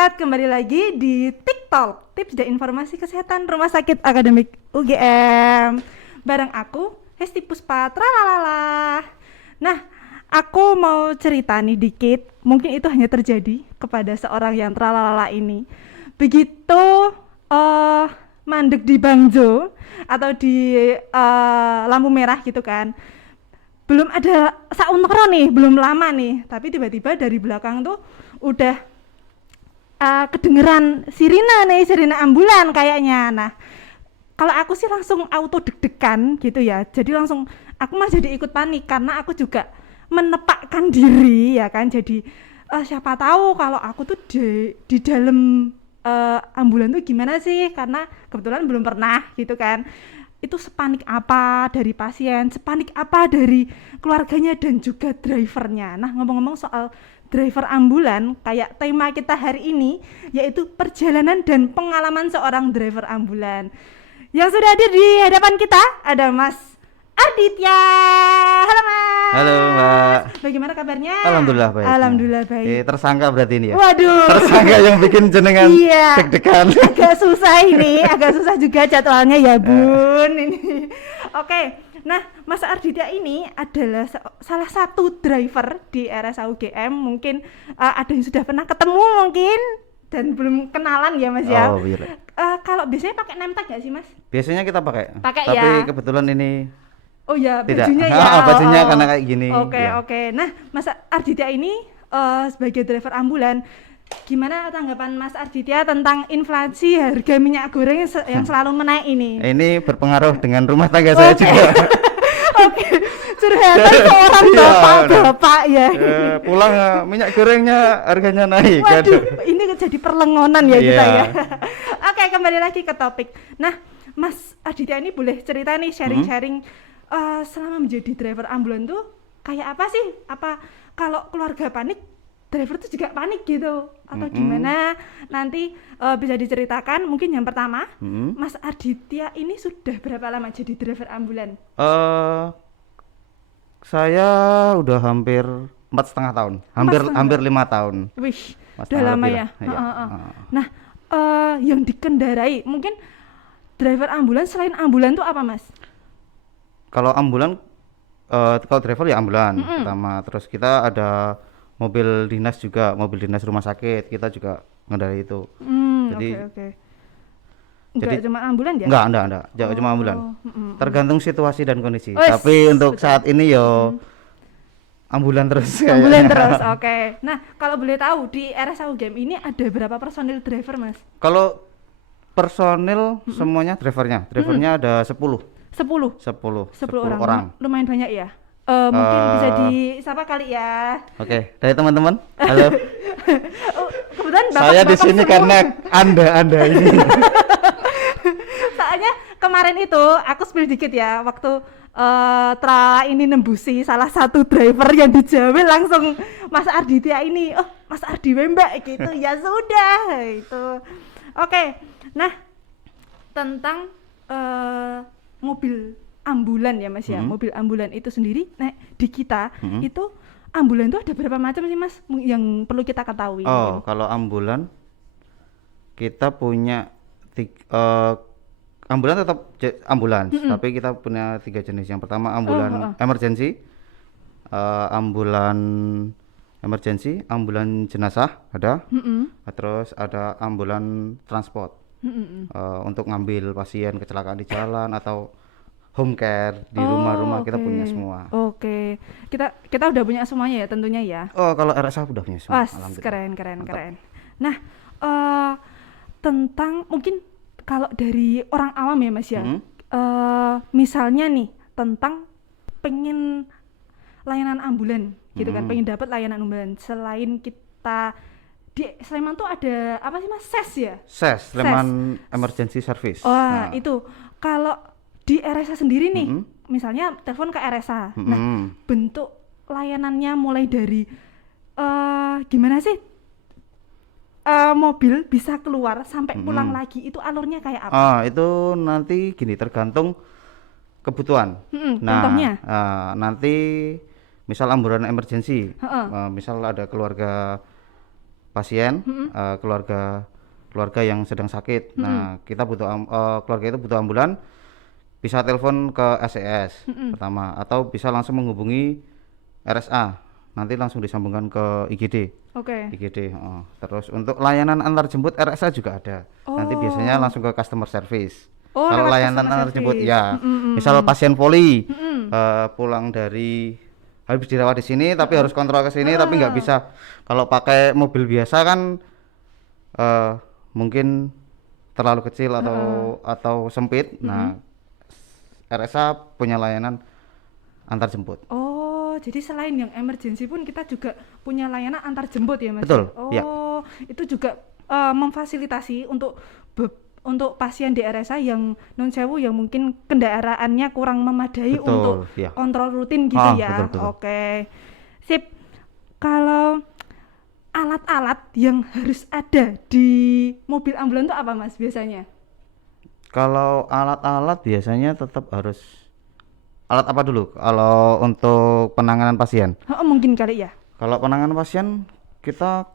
sobat, kembali lagi di TikTok, tips dan informasi kesehatan Rumah Sakit Akademik UGM. Bareng aku, Hesti Puspa Tralalala. Nah, aku mau cerita nih dikit. Mungkin itu hanya terjadi kepada seorang yang tralalala ini. Begitu mandek di Bangjo atau di lampu merah gitu kan. Belum ada sauntero nih, belum lama nih, tapi tiba-tiba dari belakang tuh udah kedengeran sirine ambulan kayaknya. Nah, kalau aku sih langsung auto deg-degan gitu ya. Jadi langsung aku mah jadi ikut panik karena aku juga menepakkan diri ya kan. Jadi siapa tahu kalau aku tuh di dalam ambulan tuh gimana sih? Karena kebetulan belum pernah gitu kan. Itu sepanik apa dari pasien, sepanik apa dari keluarganya dan juga drivernya. Nah, ngomong-ngomong soal driver ambulan, kayak tema kita hari ini yaitu perjalanan dan pengalaman seorang driver ambulan. Yang sudah hadir di hadapan kita ada Mas Arditya. Halo Mas. Halo Mbak. Bagaimana kabarnya? Alhamdulillah baik. Alhamdulillah baik. Tersangka berarti ini ya? Waduh. Tersangka yang bikin jenengan deg-degan. Agak susah ini, agak susah juga jadwalnya ya Bun. Ini. Oke. Nah, Mas Arditya ini adalah salah satu driver di RSA UGM. Mungkin ada yang sudah pernah ketemu mungkin dan belum kenalan ya Mas ya. Oh iya. Kalau biasanya pakai name tag nggak sih Mas? Biasanya kita pakai. Pakai tapi ya. kebetulan ini. Oh ya, tidak. bajunya ya. Bajunya karena kayak gini. Oke, ya. oke. Nah, Mas Arditya ini sebagai driver ambulan, gimana tanggapan Mas Arditya tentang inflasi harga minyak goreng yang selalu menaik ini? Ini berpengaruh dengan rumah tangga saya juga. Oke, curhatan seorang bapak-bapak ya. Pulang minyak gorengnya harganya naik. Waduh, ini jadi perlengonan ya kita ya. Oke, kembali lagi ke topik. Nah, Mas Arditya ini boleh cerita nih sharing-sharing selama menjadi driver ambulan tuh kayak apa sih? Apa kalau keluarga panik, driver tuh juga panik gitu? Atau gimana? Nanti bisa diceritakan. Mungkin yang pertama, Mas Arditya ini sudah berapa lama jadi driver ambulan? Saya udah hampir 4,5 tahun, hampir 5 tahun. Wih, udah lama ya. Nah, yang dikendarai mungkin driver ambulan selain ambulan tuh apa Mas? Kalau ambulan, kalau driver ya ambulan pertama. Terus kita ada mobil dinas juga, mobil dinas rumah sakit kita juga ngendarai itu. Jadi Enggak cuma ambulan ya? Enggak cuma ambulan. Tergantung situasi dan kondisi. Tapi untuk saat ini yo ambulan terus. Ambulan terus, oke. Nah, kalau boleh tahu di RSA UGM ini ada berapa personil driver, Mas? Kalau personil semuanya drivernya ada 10 orang. Lumayan banyak ya? Mungkin bisa disapa kali ya. Oke, dari teman-teman. Halo. Kebetulan saya di sini karena Anda ini. Soalnya kemarin itu aku spill dikit ya, waktu ini nembusi salah satu driver yang dijamin langsung Mas Arditya ini, oh Mas Ardi Mbak gitu. Ya sudah itu. Oke. Nah, tentang mobil ambulan ya Mas ya, mobil ambulan itu sendiri, nah di kita itu ambulan itu ada berapa macam sih Mas yang perlu kita ketahui? Oh, kalau ambulan kita punya ambulan tetap ambulans, tapi kita punya 3 jenis. Yang pertama ambulan emergency, ambulan jenazah ada, terus ada ambulan transport untuk ngambil pasien kecelakaan di jalan atau home care di rumah-rumah kita punya semua. Oke. Kita udah punya semuanya ya tentunya ya. Oh, kalau RSA udah punya semua. Keren. Nah, tentang mungkin kalau dari orang awam ya Mas ya. Misalnya nih tentang pengen layanan ambulan gitu kan, pengen dapat layanan ambulan selain kita di Sleman tuh ada apa sih Mas? SES ya? SES, Sleman Emergency Service. Itu kalau di RSA sendiri nih, misalnya telepon ke RSA. Nah, bentuk layanannya mulai dari gimana sih? Mobil bisa keluar sampai pulang lagi, itu alurnya kayak apa? Itu nanti gini, tergantung kebutuhan. Contohnya? Nanti misal ambulan emergency, misal ada keluarga pasien, keluarga yang sedang sakit. Nah, kita keluarga itu butuh ambulan, bisa telepon ke SES pertama, atau bisa langsung menghubungi RSA. Nanti langsung disambungkan ke IGD. Oke. IGD. Terus untuk layanan antar jemput RSA juga ada. Nanti biasanya langsung ke customer service. Kalau lewat layanan customer antar jemput service. ya, misal pasien poli pulang dari habis dirawat di sini tapi harus kontrol ke sini tapi nggak bisa. Kalau pakai mobil biasa kan mungkin terlalu kecil atau sempit. Nah, RSA punya layanan antar jemput. Oh, jadi selain yang emergency pun kita juga punya layanan antar jemput ya Mas? Betul, Oh, ya. itu juga memfasilitasi untuk pasien di RSA yang non sewu yang mungkin kendaraannya kurang memadai Betul, untuk ya. kontrol rutin gitu ya. Betul. Oke. Sip. Kalau alat-alat yang harus ada di mobil ambulan itu apa Mas biasanya? Kalau alat-alat biasanya tetap harus alat apa dulu? Kalau untuk penanganan pasien. Mungkin kali ya. Kalau penanganan pasien kita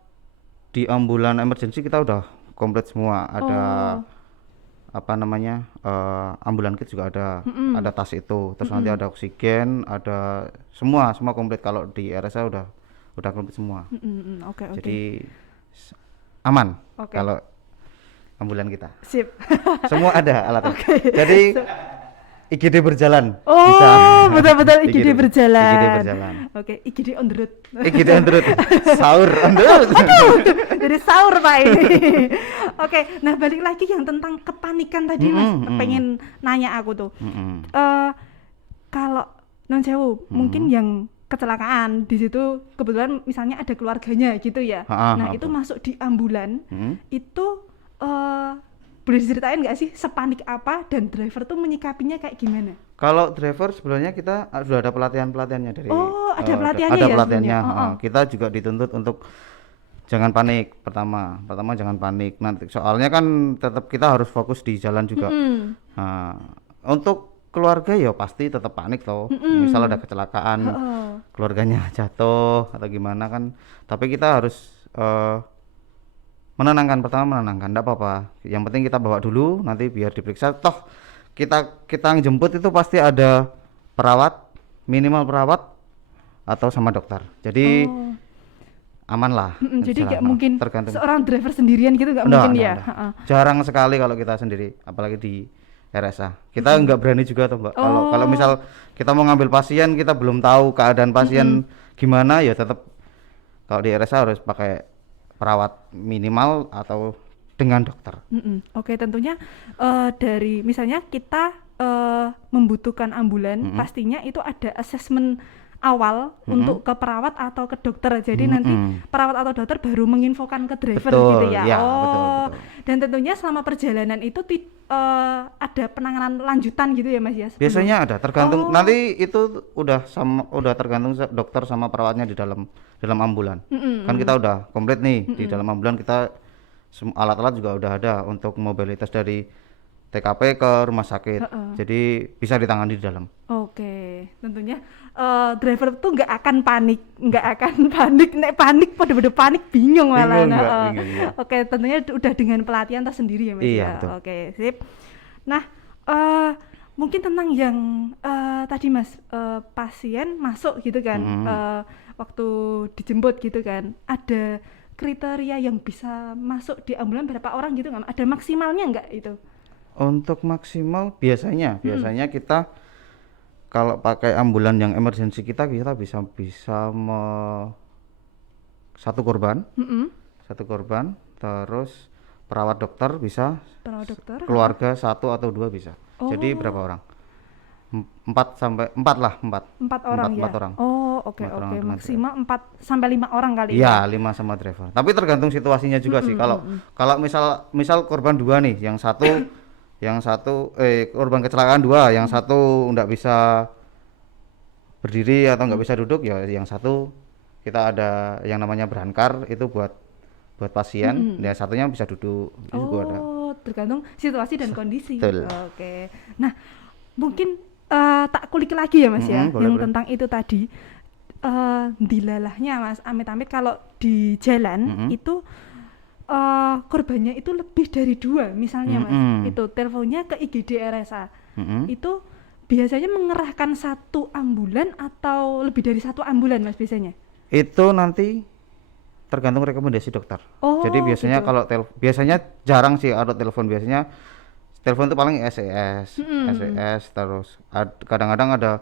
di ambulan emergency kita udah komplit semua. Ada apa namanya? Ambulan kit juga ada. Ada tas itu. Terus nanti ada oksigen, ada semua komplit. Kalau di RSA udah komplit semua. Oke. Jadi aman Oke. kalau ambulan kita. Sip. Semua ada alatnya. Jadi IGD berjalan. Oh, Bisa. betul-betul IGD berjalan. IGD berjalan. Oke, IGD on the road. IGD on the road. Sahur on the road. Jadi sahur Pak ini. Oke, nah balik lagi yang tentang kepanikan tadi Mas, pengen nanya aku tuh. Kalau non sewu, mungkin yang kecelakaan di situ kebetulan misalnya ada keluarganya gitu ya. Nah, itu masuk di ambulan. Itu boleh diceritain nggak sih sepanik apa dan driver tuh menyikapinya kayak gimana? Kalau driver sebenarnya kita sudah ada pelatihannya dari ada pelatihannya ada ya pelatihannya. sebenarnya? Kita juga dituntut untuk jangan panik pertama jangan panik. Nanti soalnya kan tetap kita harus fokus di jalan juga. Nah, untuk keluarga ya pasti tetap panik toh. Misal ada kecelakaan, keluarganya jatuh atau gimana kan. Tapi kita harus menenangkan, enggak apa-apa. Yang penting kita bawa dulu, nanti biar diperiksa. Toh kita jemput itu pasti ada perawat, minimal perawat atau sama dokter. Jadi aman lah. Jadi nggak mungkin tergantung. Seorang driver sendirian gitu nggak mungkin ya. Jarang sekali kalau kita sendiri, apalagi di RSA. Kita nggak berani juga tuh Mbak. Kalau misal kita mau ngambil pasien, kita belum tahu keadaan pasien gimana, ya tetap kalau di RSA harus pakai perawat minimal atau dengan dokter. Oke, tentunya dari misalnya kita membutuhkan ambulan, pastinya itu ada asesmen awal untuk ke perawat atau ke dokter. Jadi nanti perawat atau dokter baru menginfokan ke driver gitu ya. Betul. Dan tentunya selama perjalanan itu ada penanganan lanjutan gitu ya Mas ya? Biasanya ada, tergantung nanti itu udah tergantung dokter sama perawatnya di dalam ambulan. Kan kita udah komplit nih di dalam ambulan, kita alat-alat juga udah ada untuk mobilitas dari TKP ke rumah sakit. Jadi bisa ditangani di dalam. Oke, tentunya driver tuh nggak akan panik. Nek panik pada panik bingung malah. Bingung, ya. Oke, tentunya udah dengan pelatihan tersendiri ya Mas. Iya, ya. betul. Oke, sip. Nah, mungkin tentang yang tadi Mas, pasien masuk gitu kan, waktu dijemput gitu kan, ada kriteria yang bisa masuk di ambulan berapa orang gitu nggak? Ada maksimalnya nggak itu? Untuk maksimal biasanya kita kalau pakai ambulan yang emergency kita bisa satu korban, terus perawat dokter bisa, keluarga satu atau dua bisa. Jadi berapa orang? 4 lah. 4 orang ya. 4 orang. Oh, oke. Maksimal 4 sampai 5 orang kali ya. Iya, 5 sama driver. Tapi tergantung situasinya juga sih. Kalau misal korban 2 nih, yang satu korban kecelakaan 2, yang satu enggak bisa berdiri atau enggak bisa duduk, ya yang satu kita ada yang namanya berangkar itu buat pasien, ya satunya bisa duduk. Itu ada. Tergantung situasi dan kondisi. Betul. Oke. Nah, mungkin tak kulik lagi ya Mas ya, yang tentang itu tadi. dilalahnya Mas, amit-amit kalau di jalan itu korbannya itu lebih dari 2 misalnya Mas, itu teleponnya ke IGD RSA, itu biasanya mengerahkan 1 ambulan atau lebih dari 1 ambulan Mas biasanya? Itu nanti tergantung rekomendasi dokter. Jadi biasanya gitu. kalau biasanya jarang sih ada telepon, biasanya telepon itu paling SES terus kadang-kadang ada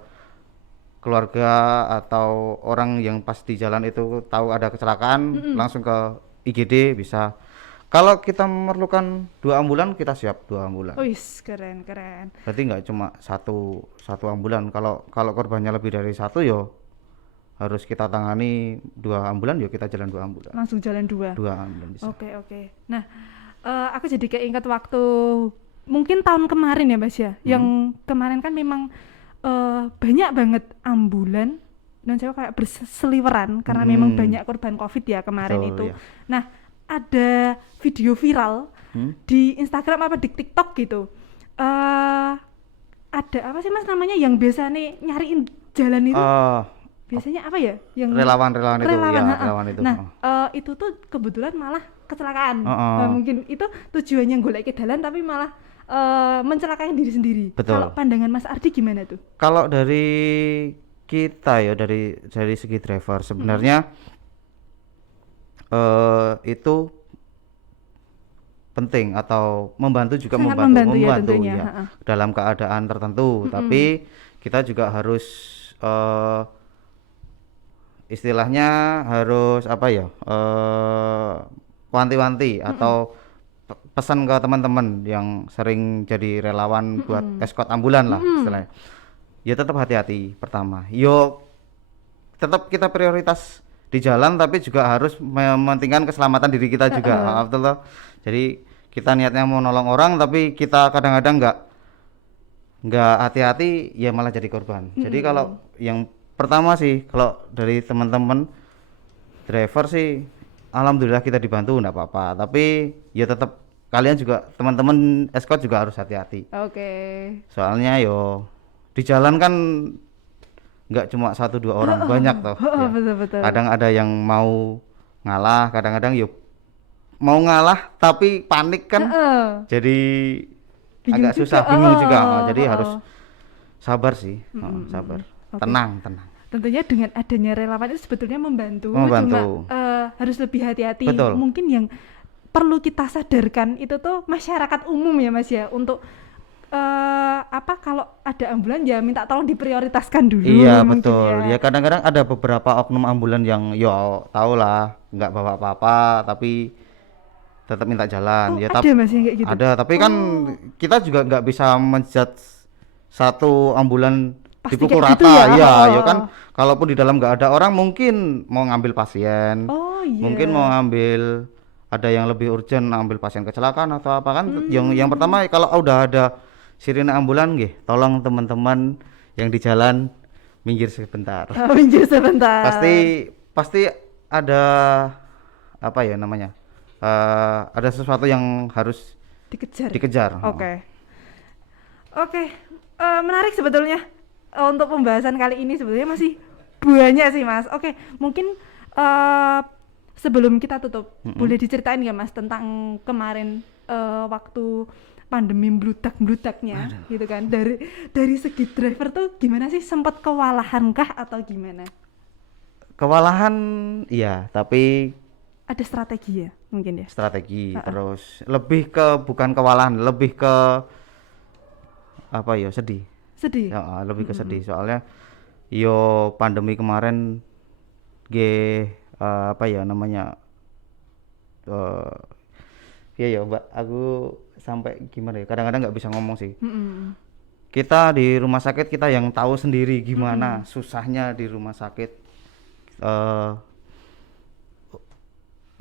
keluarga atau orang yang pas di jalan itu tahu ada kecelakaan langsung ke IGD bisa. Kalau kita memerlukan 2 ambulan kita siap 2 ambulan. Wis, keren. Berarti nggak cuma satu ambulan. Kalau korbannya lebih dari 1 yo harus kita tangani 2 ambulan, yo kita jalan 2 ambulan. Langsung jalan 2. 2 ambulan bisa. Oke. Nah, aku jadi keinget waktu mungkin tahun kemarin ya Mas ya. Yang kemarin kan memang banyak banget ambulan dan saya kayak berseliweran karena memang banyak korban Covid ya kemarin. Betul, itu. ya. Nah, ada video viral di Instagram apa di TikTok gitu. Ada apa sih Mas namanya yang biasa nih nyariin jalan itu? Biasanya apa ya? Yang Relawan itu ya, relawan itu. Nah, itu tuh kebetulan malah kecelakaan. Mungkin itu tujuannya golek ke jalan tapi malah mencelakai diri sendiri. Betul. Kalau pandangan Mas Ardi gimana tuh? Kalau dari kita ya dari segi driver sebenarnya itu penting atau membantu juga, Sangat membantu ya tentunya. ya, dalam keadaan tertentu. Tapi kita juga harus istilahnya harus apa ya, wanti-wanti atau pesan ke teman-teman yang sering jadi relawan buat escort ambulan lah istilahnya. Ya tetap hati-hati pertama. Yo tetap kita prioritas di jalan tapi juga harus mementingkan keselamatan diri kita juga. Betul loh. Jadi kita niatnya mau nolong orang tapi kita kadang-kadang nggak hati-hati ya malah jadi korban. Jadi kalau yang pertama sih kalau dari teman-teman driver sih alhamdulillah kita dibantu enggak apa-apa, tapi ya tetap kalian juga teman-teman escort juga harus hati-hati. Oke. Soalnya yo di jalan kan nggak cuma 1-2 orang, banyak toh. Ya. Betul. Kadang ada yang mau ngalah, kadang-kadang yo mau ngalah tapi panik kan. Jadi Bingung agak susah, juga. bingung juga. Jadi harus sabar sih, sabar. Oke. Tenang. Tentunya dengan adanya relawan itu sebetulnya membantu. Membantu. Cuma harus lebih hati-hati. Betul. Mungkin yang perlu kita sadarkan itu tuh masyarakat umum ya Mas ya, untuk kalau ada ambulan ya minta tolong diprioritaskan dulu. Iya mungkin betul. Ya. Ya kadang-kadang ada beberapa oknum ambulan yang yo tau lah nggak bawa apa-apa tapi tetap minta jalan. Ya ada Mas yang kayak gitu. Ada, tapi kan kita juga nggak bisa menjudge satu ambulan Pasti dipukul kayak rata. gitu ya. Ya kan kalaupun di dalam nggak ada orang mungkin mau ngambil pasien. Iya. Mungkin mau ngambil, ada yang lebih urgent ambil pasien kecelakaan atau apa kan. Yang pertama kalau udah ada sirine ambulan nggih, tolong teman-teman yang di jalan minggir sebentar. Minggir sebentar. Pasti ada apa ya namanya? Ada sesuatu yang harus dikejar. Oke. Menarik sebetulnya untuk pembahasan kali ini, sebetulnya masih banyak sih Mas. Oke, mungkin sebelum kita tutup boleh diceritain nggak Mas tentang kemarin waktu pandemi bludak-bludaknya gitu kan, dari segi driver tuh gimana sih, sempat kewalahan kah atau gimana? Kewalahan iya, tapi ada strategi ya mungkin ya. Strategi terus lebih ke bukan kewalahan, lebih ke apa ya, sedih. Ya, lebih ke sedih soalnya yo pandemi kemarin apa ya namanya, ya Mbak, aku sampai gimana ya, kadang-kadang nggak bisa ngomong sih. Kita di rumah sakit, kita yang tahu sendiri gimana susahnya di rumah sakit.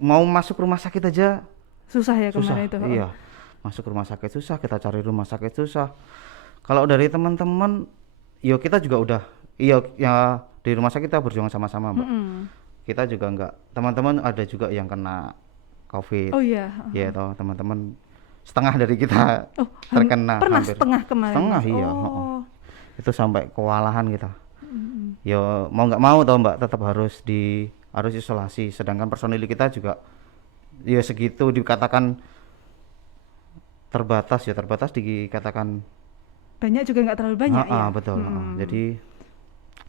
Mau masuk rumah sakit aja susah ya susah. Kemarin itu. Iya, masuk rumah sakit susah, kita cari rumah sakit susah. Kalau dari teman-teman, yo kita juga udah, ya di rumah sakit kita berjuang sama-sama Mbak. Kita juga enggak, teman-teman ada juga yang kena COVID. Oh iya. Ya toh teman-teman, setengah dari kita terkena. Pernah hampir setengah kemarin. Setengah iya. Itu sampai kewalahan kita. ya mau nggak mau toh Mbak tetap harus isolasi, sedangkan personil kita juga ya segitu dikatakan terbatas dikatakan Banyak juga nggak terlalu banyak ya. betul. Jadi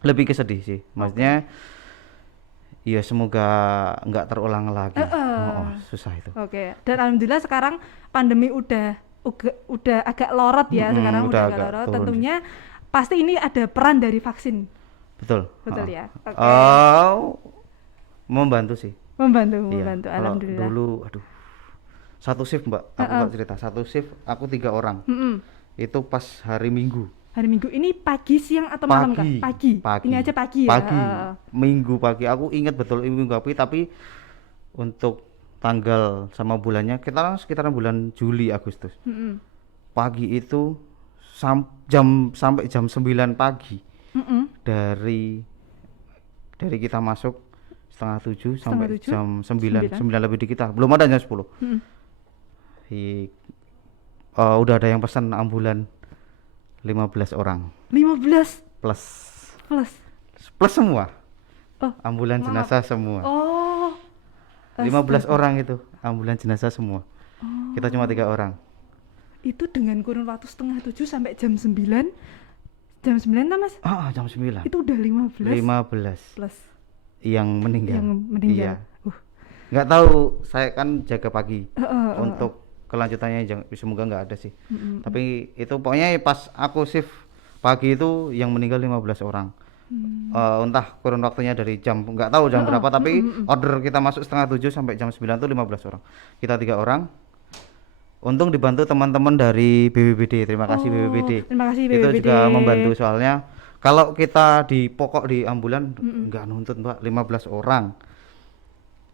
lebih ke sedih sih, maksudnya ya semoga nggak terulang lagi. Susah itu. Oke. Dan alhamdulillah sekarang pandemi udah agak lorot ya, sekarang udah agak lorot. turun. Tentunya pasti ini ada peran dari vaksin. Betul Ya. Oke. Membantu sih. Membantu. Iya, kalau Alhamdulillah. dulu satu shift Mbak, aku nggak cerita, satu shift aku 3 orang. Itu pas hari Minggu. Hari Minggu ini pagi, siang atau malam Kak? Pagi. Ini aja pagi ya. Pagi. Minggu pagi. Aku ingat betul Minggu pagi, tapi untuk tanggal sama bulannya kita sekitaran bulan Juli Agustus. Pagi itu sampai jam 9 pagi. Dari kita masuk setengah 7 sampai jam 9 lebih di kita. Belum ada jam 10. Udah ada yang pesan ambulan 15 orang. 15 Plus semua. Ambulan jenazah semua. 15 orang itu ambulan jenazah semua. Kita cuma 3 orang. Itu dengan kurun waktu setengah 7 sampai jam 9. Jam 9 lah Mas? Jam 9. Itu udah 15 plus yang meninggal. Iya. Nggak tahu, saya kan jaga pagi. Untuk kelanjutannya semoga nggak ada sih. Tapi itu pokoknya pas aku shift pagi itu yang meninggal 15 orang. Entah kurun waktunya dari jam nggak tahu jam berapa, tapi order kita masuk setengah 7 sampai jam 9 itu 15 orang. Kita 3 orang. Untung dibantu teman-teman dari BPBD. Terima kasih BPBD. Terima kasih BPBD. Itu juga membantu, soalnya kalau kita di ambulan nggak nuntut Mbak 15 orang.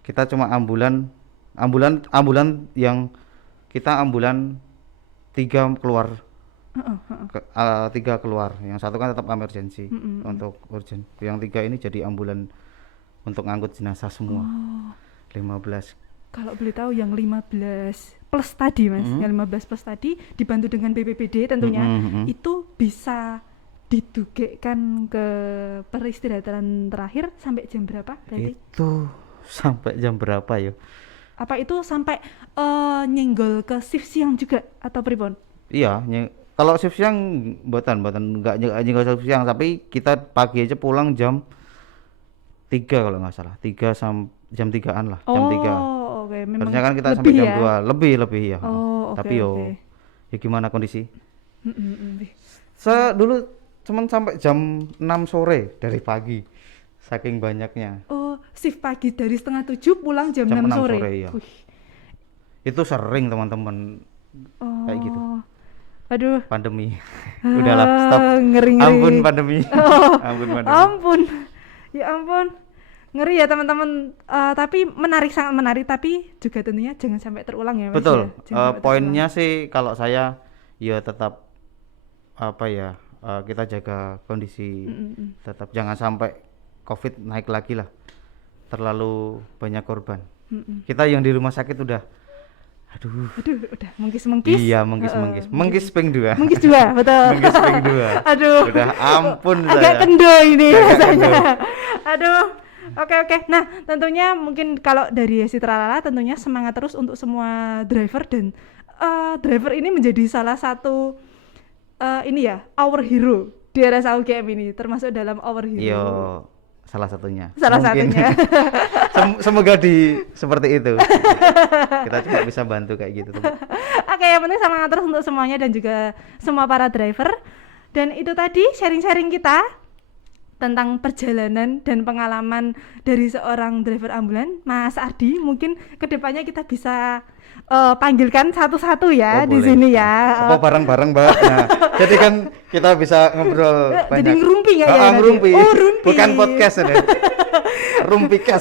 Kita cuma ambulan yang kita ambulan 3 keluar. 3 keluar. Yang satu kan tetap emergency untuk urgent. Yang 3 ini jadi ambulan untuk ngangkut jenazah semua. 15. Kalau boleh tahu yang 15 plus tadi Mas, yang 15 plus tadi dibantu dengan BPBD tentunya, itu bisa didugekkan ke peristirahatan terakhir sampai jam berapa berarti? Itu sampai jam berapa ya? Apa itu sampai nyenggol ke shift siang juga atau pribon? Iya, kalau shift siang buatan enggak nyenggol shift siang, tapi kita pagi aja pulang jam 3 kalau nggak salah. 3 jam 3-an lah, jam 3. Oke. Harusnya kan kita sampai jam 2, lebih ya. Tapi ya gimana kondisi? Dulu cuman sampai jam 6 sore dari pagi, saking banyaknya. Shift pagi dari setengah 7 pulang jam 6 sore. Ya. Itu sering teman-teman kayak gitu. Aduh. Pandemi. Udahlah, stop. Ngeri. Ampun pandemi. Ampun. Ya ampun. Ngeri ya teman-teman. Tapi sangat menarik, tapi juga tentunya jangan sampai terulang ya Mas. Betul. Poinnya sih kalau saya ya tetap kita jaga kondisi, tetap jangan sampai COVID naik lagi lah, terlalu banyak korban. Kita yang di rumah sakit udah udah menggis-menggis. Iya, menggis ping 2. Menggis 2, betul. Menggis ping 2. Aduh, udah ampun agak saya kendo ini rasanya. Aduh. Oke. Nah, tentunya mungkin kalau dari Hesti Tralala tentunya semangat terus untuk semua driver, dan driver ini menjadi salah satu our hero di RS UGM ini, termasuk dalam our hero. Iya, salah satunya. Semoga seperti itu. Kita cuma bisa bantu kayak gitu. Oke, yang penting semangat terus untuk semuanya dan juga semua para driver. Dan itu tadi sharing-sharing kita tentang perjalanan dan pengalaman dari seorang driver ambulan, Mas Ardi. Mungkin kedepannya kita bisa panggilkan satu-satu ya di sini ya. Apa bareng-bareng Mbak? Nah, jadi kan kita bisa ngobrol banyak. Jadi ngerumpi nggak ya? Ngerumpi. Rumpi. Bukan podcast ini. Rumpikas.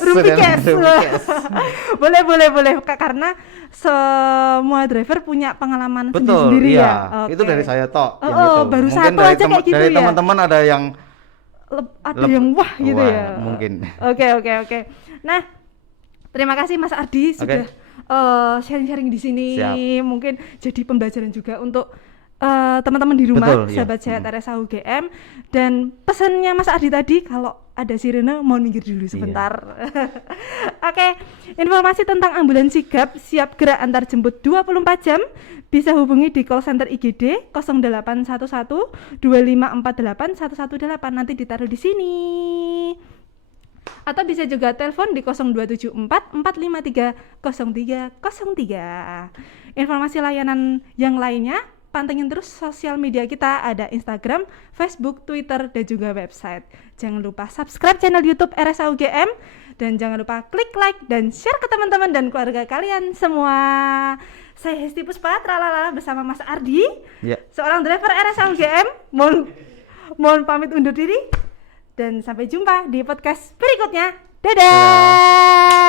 Boleh. Karena semua driver punya pengalaman sendiri ya. Itu dari saya tok. Baru mungkin satu aja kayak gitu dari ya. Teman-teman ada yang wah gitu ya. Mungkin. Oke. Nah, terima kasih Mas Ardi sudah sharing-sharing di sini. Siap. Mungkin jadi pembelajaran juga untuk teman-teman di rumah, Betul, iya. sahabat sehat RSA UGM, dan pesannya Mas Ardi tadi kalau ada sirene mohon minggir dulu sebentar. Oke, informasi tentang ambulans sigap siap gerak antar jemput 24 jam bisa hubungi di call center IGD 0811 2548 118, nanti ditaruh di sini. Atau bisa juga telepon di 0274 453 0303. Informasi layanan yang lainnya pantengin terus sosial media kita, ada Instagram, Facebook, Twitter, dan juga website. Jangan lupa subscribe channel YouTube RSA UGM dan jangan lupa klik like dan share ke teman-teman dan keluarga kalian semua. Saya Hesti Puspa Tralala bersama Mas Ardi, seorang driver RSA UGM. Mohon pamit undur diri dan sampai jumpa di podcast berikutnya. Dadah.